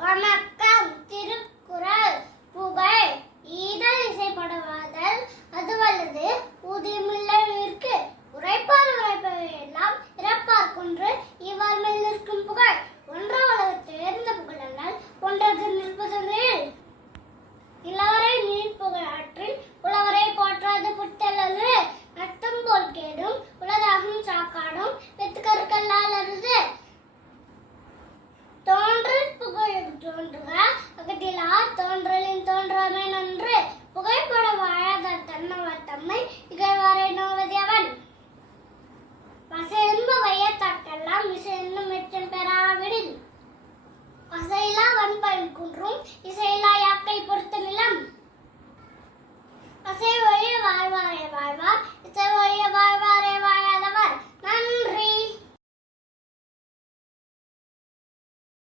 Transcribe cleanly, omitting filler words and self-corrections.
வணக்கம். திருக்குறள். புகழ் ஈதல் இசைப்படவாதல் அது வல்லது ஊதியமில்லை உயிர்க்கு உரைப்பார் உரைப்பவை எல்லாம்